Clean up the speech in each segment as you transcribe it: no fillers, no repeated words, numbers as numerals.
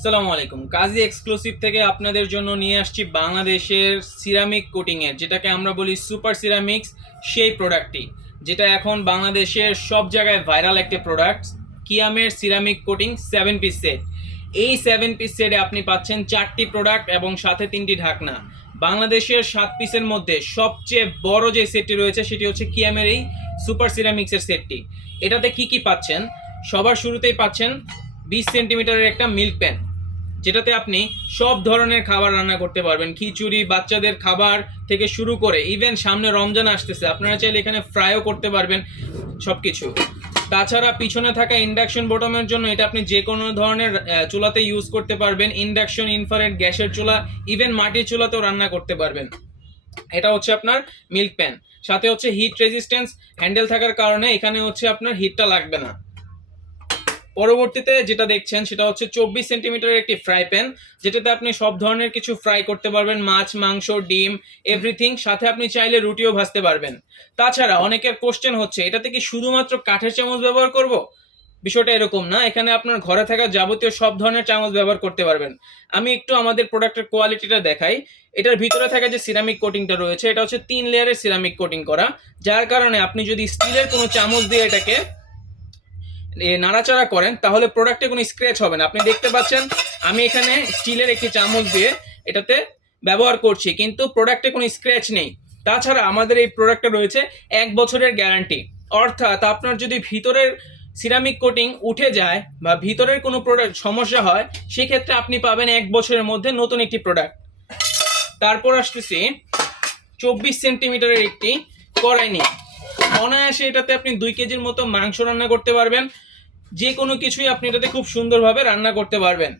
আসসালামু আলাইকুম। কাজী এক্সক্লুসিভ থেকে আপনাদের জন্য নিয়ে আসছি বাংলাদেশের সিরামিক কোটিংয়ের, যেটাকে আমরা বলি সুপার সিরামিক্স, সেই প্রোডাক্টটি যেটা এখন বাংলাদেশের সব জায়গায় ভাইরাল একটা প্রোডাক্ট, কিয়ামের সিরামিক কোটিং 7 পিস সেট। এই 7 পিস সেটে আপনি পাচ্ছেন 4টি প্রোডাক্ট এবং সাথে 3টি ঢাকনা। বাংলাদেশের 7 পিসের মধ্যে সবচেয়ে বড় যে সেটটি রয়েছে সেটি হচ্ছে কিয়ামের এই সুপার সিরামিক্সের সেটটি। এটাতে কি কি পাচ্ছেন? সবার শুরুতেই পাচ্ছেন 20 সেন্টিমিটারের একটা মিল্ক প্যান, যেটাতে আপনি সব ধরনের খাবার রান্না করতে পারবেন। খিচুড়ি, বাচ্চাদের খাবার থেকে শুরু করে ইভেন সামনে রমজান আসতেছে, আপনারা চাইলে এখানে ফ্রাইও করতে পারবেন সব কিছু। তাছাড়া পিছনে থাকা ইন্ডাকশন বটমের জন্য এটা আপনি যে কোনো ধরনের চুলাতে ইউজ করতে পারবেন। ইন্ডাকশন, ইনফ্রারেড, গ্যাসের চুলা, ইভেন মাটির চুলাতেও রান্না করতে পারবেন। এটা হচ্ছে আপনার মিল্ক প্যান। সাথে হচ্ছে হিট রেজিস্ট্যান্স হ্যান্ডেল থাকার কারণে এখানে হচ্ছে আপনার হিটটা লাগবে না। পরবর্তীতে যেটা দেখছেন সেটা হচ্ছে 24 সেন্টিমিটারের একটি ফ্রাই প্যান, যেটাতে আপনি সব ধরনের কিছু ফ্রাই করতে পারবেন, মাছ, মাংস, ডিম, এভরিথিং। সাথে আপনি চাইলে রুটিও ভাজতে পারবেন। তাছাড়া অনেকের কোশ্চেন হচ্ছে এটাতে কি শুধুমাত্র কাঠের চামচ ব্যবহার করব? বিষয়টা এরকম না, এখানে আপনার ঘরে থাকা যাবতীয় সব ধরনের চামচ ব্যবহার করতে পারবেন। আমি একটু আমাদের প্রোডাক্টের কোয়ালিটিটা দেখাই। এটার ভিতরে থাকা যে সিরামিক কোটিংটা রয়েছে এটা হচ্ছে 3 লেয়ারের সিরামিক কোটিং করা, যার কারণে আপনি যদি স্টিলের কোনো চামচ দিয়ে এটাকে নাড়াচাড়া করেন তাহলে প্রোডাক্টে কোনো স্ক্র্যাচ হবে না। আপনি দেখতে পাচ্ছেন আমি এখানে স্টিলের একটি চামচ দিয়ে এটাতে ব্যবহার করছি, কিন্তু প্রোডাক্টে কোনো স্ক্র্যাচ নেই। তাছাড়া আমাদের এই প্রোডাক্টে রয়েছে 1 বছরের গ্যারান্টি, অর্থাৎ আপনার যদি ভিতরের সিরামিক কোটিং উঠে যায় বা ভিতরের কোনো প্রোডাক্ট সমস্যা হয়, সেক্ষেত্রে আপনি পাবেন 1 বছরের মধ্যে নতুন একটি প্রোডাক্ট। তারপর আসতেছি 24 সেন্টিমিটারের একটি কড়াই নিয়ে। অনায়াসে এটাতে আপনি 2 কেজির মতো মাংস রান্না করতে পারবেন। যে কোনো কিছুই আপনি এটাতে খুব সুন্দরভাবে রান্না করতে পারবেন।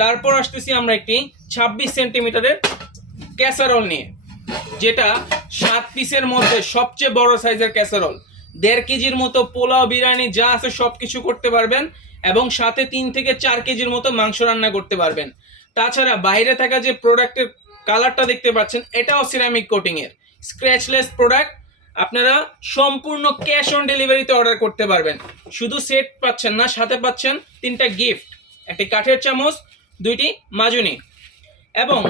তারপর আসতেছি আমরা একটি 26 সেন্টিমিটারের ক্যাসারোল নিয়ে, যেটা 7 পিসের মধ্যে সবচেয়ে বড় সাইজের ক্যাসারোল। 1.5 কেজির মতো পোলাও, বিরিয়ানি যা আছে সব কিছু করতে পারবেন এবং সাথে 3 থেকে 4 কেজির মতো মাংস রান্না করতে পারবেন। তাছাড়া বাইরে থাকা যে প্রোডাক্টের কালারটা দেখতে পাচ্ছেন এটাও সিরামিক কোটিংয়ের স্ক্র্যাচলেস প্রোডাক্ট। আপনারা সম্পূর্ণ ক্যাশ অন ডেলিভারিতে অর্ডার করতে পারবেন। শুধু সেট পাচ্ছেন না, সাথে পাচ্ছেন 3টা গিফট, একটি কাঠের চামচ, 2টি মাজুনি। এবং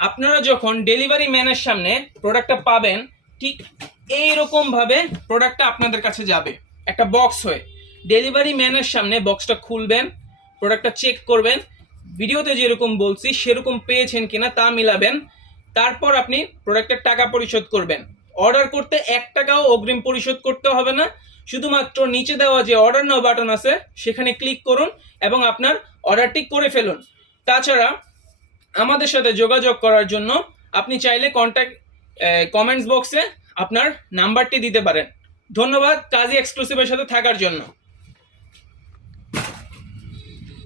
আপনারা যখন ডেলিভারি ম্যানের সামনে প্রোডাক্টটা পাবেন, ঠিক এইরকমভাবে প্রোডাক্টটা আপনাদের কাছে যাবে একটা বক্স হয়ে। ডেলিভারি ম্যানের সামনে বক্সটা খুলবেন, প্রোডাক্টটা চেক করবেন, ভিডিওতে যেরকম বলছি সেরকম পেয়েছেন কিনা তা মিলাবেন। তারপর আপনি প্রোডাক্টের টাকা পরিশোধ করবেন। অর্ডার করতে 1 টাকাও অগ্রিম পরিশোধ করতে হবে না। শুধুমাত্র নিচে দেওয়া যে অর্ডার নাও বাটন আছে সেখানে ক্লিক করুন এবং আপনার অর্ডারটি করে ফেলুন। তাছাড়া আমাদের সাথে যোগাযোগ করার জন্য আপনি চাইলে কমেন্টস বক্সে আপনার নাম্বারটি দিতে পারেন। ধন্যবাদ কাজী এক্সক্লুসিভের সাথে থাকার জন্য।